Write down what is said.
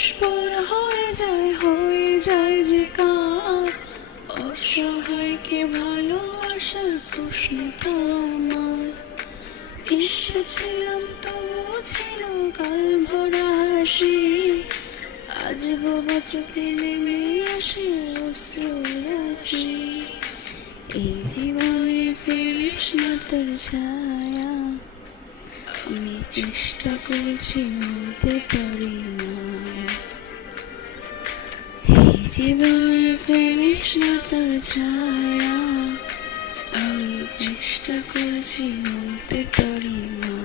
দুষ্পর হয়ে যায় যে কার অসহায়কে ভালোবাসার প্রশ্নটা আমার। নিঃস্ব ছিলাম তবু ছিল কাল ভরা হাসি, আজ বাবা চোখে নেমে আসে অশ্রুরাশি। এই জীবনে ফিরিস না তোর ছায়া, আমি চেষ্টা করেছি বলতে পারি না। এই জীবনে ফিরিস না তোর ছায়া, আমি চেষ্টা করেছি বলতে পারি না।